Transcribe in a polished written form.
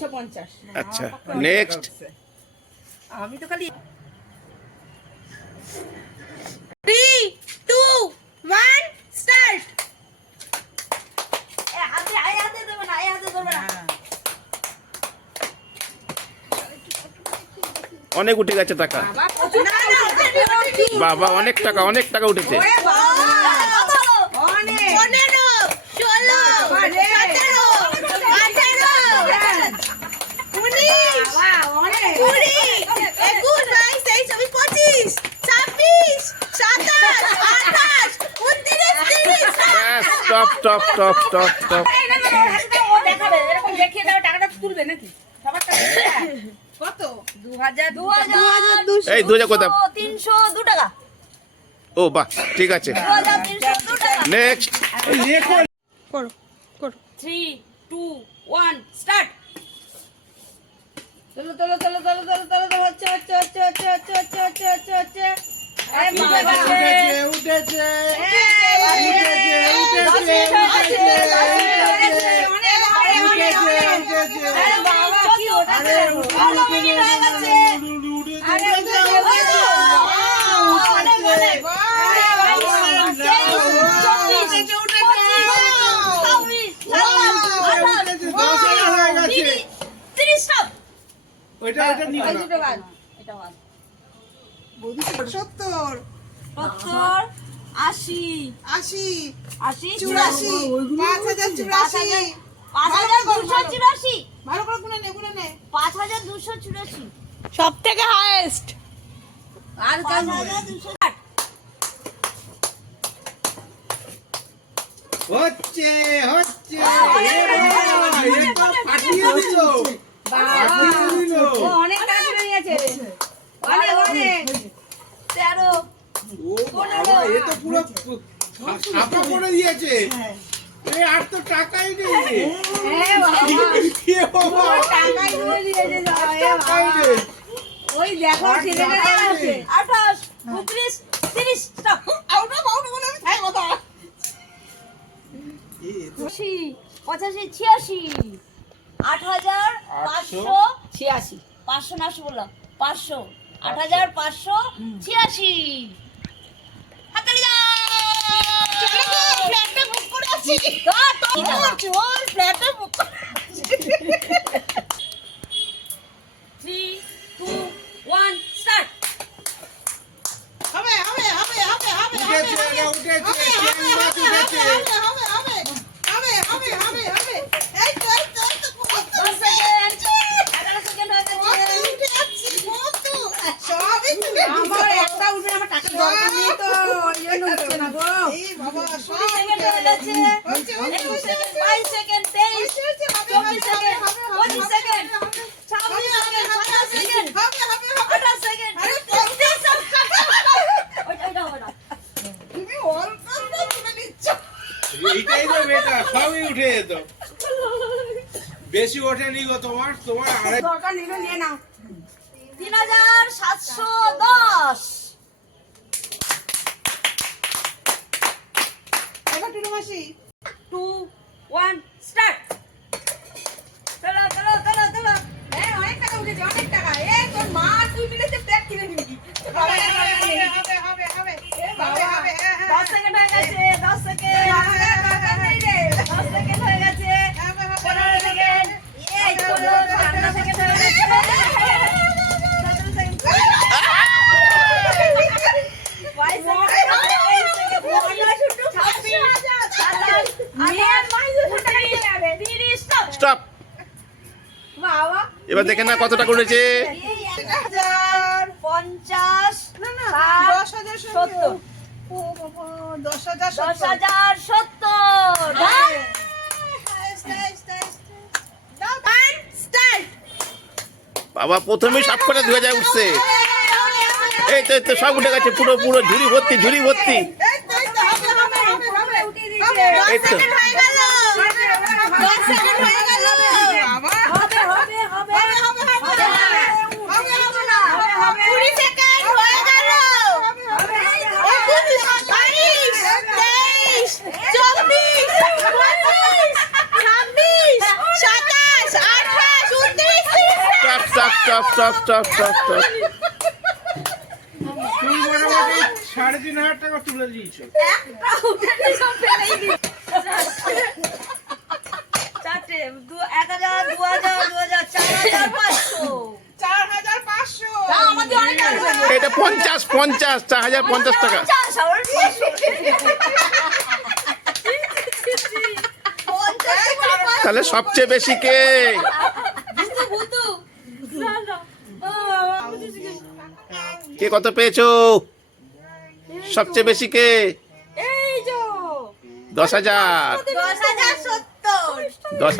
250। আচ্ছা নেক্সট। আমি তো খালি 3 2 1 স্টার্ট। হাতে দেব না, হাতে দেব না। অনেক উঠে গেছে টাকা বাবা, অনেক টাকা উঠেছে। Top top top top top. কত? 2000 এই 2000 কত? 302 টাকা। ও বাহ, ঠিক আছে 2302 টাকা। নেক্সট। করো করো। 3 2 1 স্টার্ট। চলো চলো চলো চলো চলো চলো চলো, হচ্ছে হচ্ছে হচ্ছে হচ্ছে হচ্ছে হচ্ছে হচ্ছে হচ্ছে হচ্ছে। আরে বাবা উঠেছে আরে বাবা কি ওটা? ভালো মিনিট হয়ে গেছে। আরে ওইটা নিয়ে ওই দুটো বাদ। এটা বাদ। 70 70 80 80 80 84 5084 5284 ভালো করে গুনে নে 5284 সব থেকে হাইয়েস্ট। আর কাজ 5260 হচ্ছে ফাটিয়ে দিল। ও অনেক টাকা কিনে নিয়েছে। অনেক অনেক 13 ও বাবা, এ তো পুরো ছাপা করে দিয়েছে। এই আর তো টাকাই নেই। হ্যাঁ বাবা কি বাবা, টাকাই ধরে নিয়েছে সবাই। টাকাই নেই। ওই দেখো ছেলেটা আছে 28 29 30 স্টপ। আউট বলে আমি খাই কথা 80 85 86 8586 500 না বললাম 500 8586 হাতালি দাও। চলো গো, ফ্ল্যাটটা বুক করে আছি। চল ফ্ল্যাটে বুক 3 2 1 স্টার্ট। হবে হবে হবে হবে হবে উঠেছে, এটা উঠেছে, চেন মাছ উঠেছে। এই তো 10 সেকেন্ড 11 সেকেন্ড হয়ে গেছে। আমার একটা উঠে আমার টাকা দরকার নেই তো ওই জন্য উঠছে না গো। এই বাবা 20 সেকেন্ড হয়ে গেছে। 21 second 22 second 23 24 second 25 second 26 second 27 second 28 second ওইটা হবে না। তুমি অল্প তুলে নিচ্ছ। এইটাই তো বেটার, সবই উঠে যেত। বেশি ওঠেনি গো তোমার আরে দরকার নিলে নিয়ে নাও। 3710 এবার টুনু মাসি 2 1 স্টার্ট। চলো এই অনেক টাকা উঠেছে, অনেক টাকা। এই তোর মা তুই মিলে যে প্লেট কিনে নিবি। হবে বাবা 10 সেকেন্ড হয়ে গেছে 10 সেকেন্ড দরকার নেই রে। 10 সেকেন্ড হয়ে গেছে 15 সেকেন্ড এই তো 15 সেকেন্ড হয়ে গেছে 17 সেকেন্ড 22 সেকেন্ড স্টপ। বাবা এবার দেখেন না কত টাকা উঠেছে। 50 না 10,000 70 ও বাবা 10,000 10,070 বাবা প্রথমেই সব করে 2000 উঠছে। এই তো সব উঠে গেছে, পুরো ঝুড়ি ভর্তি এই তো। চব্বিশ 26 27 28 29 stop stop stop stop stop stop তুমি মোটামুটি 3,500 টাকা তুলে দিয়েছো। একটা উঠেনি, সব ফেলেই দিয়েছে। চারটে 1,000 2,000 2,000 4,500 4,500 না, আমাদের অনেক টাকা লাগে। এটা 50 50 4,050 টাকা। 50 আমার 500 তাহলে সবচেয়ে বেশি কে? ভূতু কে কত পেয়েছো? সবচেয়ে বেশি কে? এই যে 10,000 10,070 10,000